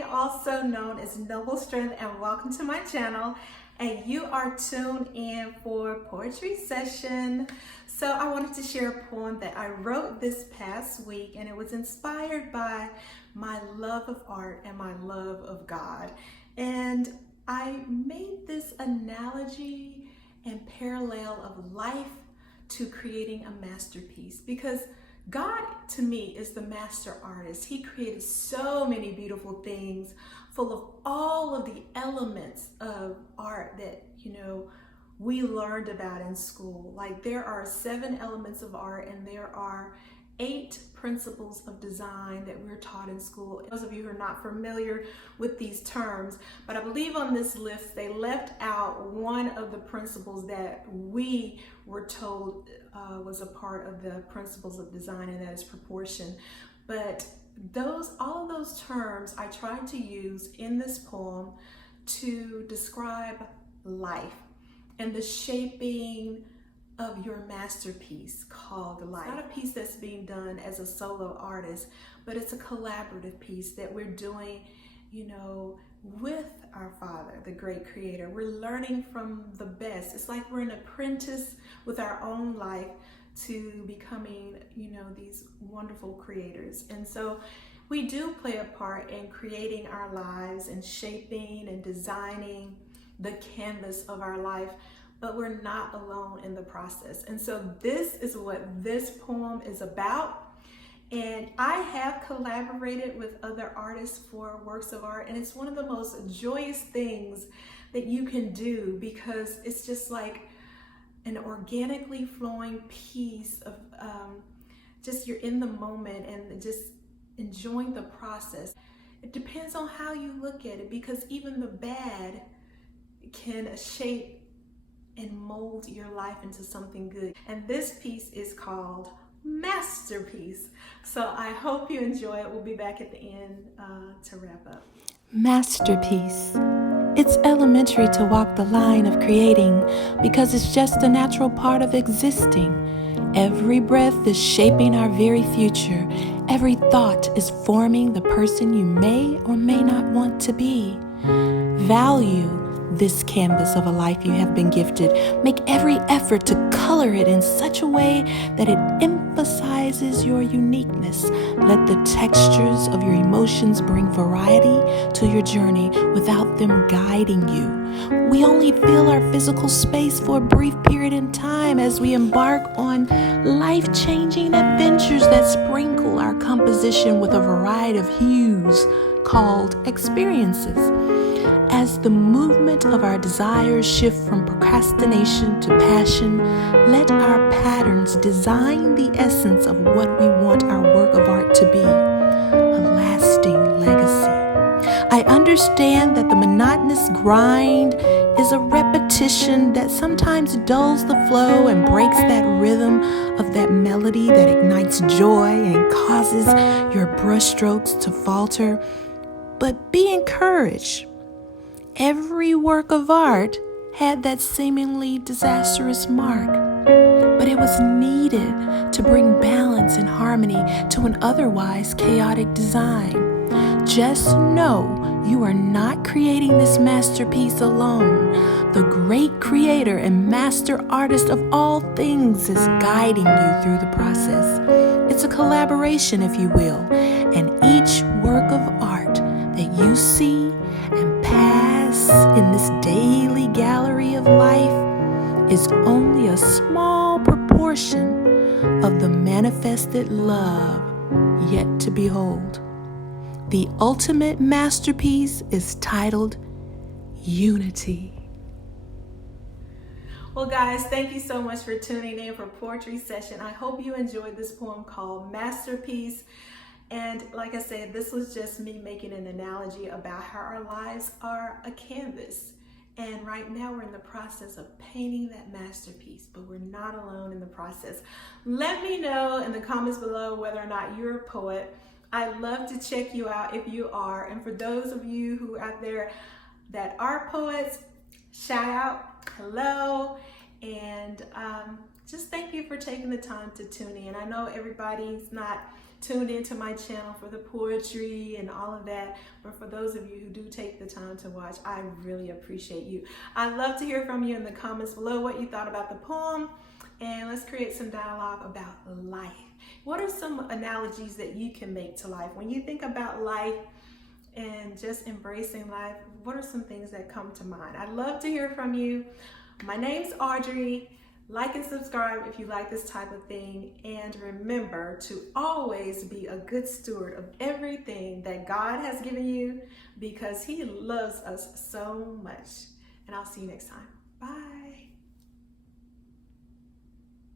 everybody, also known as Noble Strength, and welcome to my channel. And you are tuned in for poetry session. So I wanted to share a poem that I wrote this past week, and it was inspired by my love of art and my love of God. And I made this analogy and parallel of life to creating a masterpiece, because God, to me, is the master artist. He created so many beautiful things full of all of the elements of art that, we learned about in school. Like, there are 7 elements of art, and there are 8 principles of design that we're taught in school. Those of you who are not familiar with these terms, but I believe on this list they left out one of the principles that we were told was a part of the principles of design, and that is proportion. But all of those terms I tried to use in this poem to describe life and the shaping of your masterpiece called life. It's not a piece that's being done as a solo artist, but it's a collaborative piece that we're doing, with our Father, the great creator. We're learning from the best. It's like we're an apprentice with our own life to becoming, these wonderful creators. And so we do play a part in creating our lives and shaping and designing the canvas of our life, but we're not alone in the process. And so this is what this poem is about. And I have collaborated with other artists for works of art, and it's one of the most joyous things that you can do, because it's just like an organically flowing piece of just you're in the moment and just enjoying the process. It depends on how you look at it, because even the bad can shape and mold your life into something good. And this piece is called Masterpiece. So I hope you enjoy it. We'll be back at the end to wrap up. Masterpiece. It's elementary to walk the line of creating, because it's just a natural part of existing. Every breath is shaping our very future. Every thought is forming the person you may or may not want to be. Value this canvas of a life you have been gifted. Make every effort to color it in such a way that it emphasizes your uniqueness. Let the textures of your emotions bring variety to your journey without them guiding you. We only fill our physical space for a brief period in time as we embark on life-changing adventures that sprinkle our composition with a variety of hues called experiences. As the movement of our desires shift from procrastination to passion, let our patterns design the essence of what we want our work of art to be, a lasting legacy. I understand that the monotonous grind is a repetition that sometimes dulls the flow and breaks that rhythm of that melody that ignites joy and causes your brushstrokes to falter. But be encouraged. Every work of art had that seemingly disastrous mark, but it was needed to bring balance and harmony to an otherwise chaotic design. Just know you are not creating this masterpiece alone. The great creator and master artist of all things is guiding you through the process. It's a collaboration, if you will, and each work of art that you see and pass in this daily gallery of life is only a small proportion of the manifested love yet to behold. The ultimate masterpiece is titled Unity. Well, guys, thank you so much for tuning in for Poetry Session. I hope you enjoyed this poem called Masterpiece. And like I said, this was just me making an analogy about how our lives are a canvas. And right now we're in the process of painting that masterpiece, but we're not alone in the process. Let me know in the comments below whether or not you're a poet. I'd love to check you out if you are. And for those of you who are out there that are poets, shout out, hello. And just thank you for taking the time to tune in. I know everybody's not tuned into my channel for the poetry and all of that. But for those of you who do take the time to watch, I really appreciate you. I'd love to hear from you in the comments below what you thought about the poem. And let's create some dialogue about life. What are some analogies that you can make to life? When you think about life and just embracing life, what are some things that come to mind? I'd love to hear from you. My name's Audrey. Like and subscribe if you like this type of thing. And remember to always be a good steward of everything that God has given you, because He loves us so much. And I'll see you next time. Bye.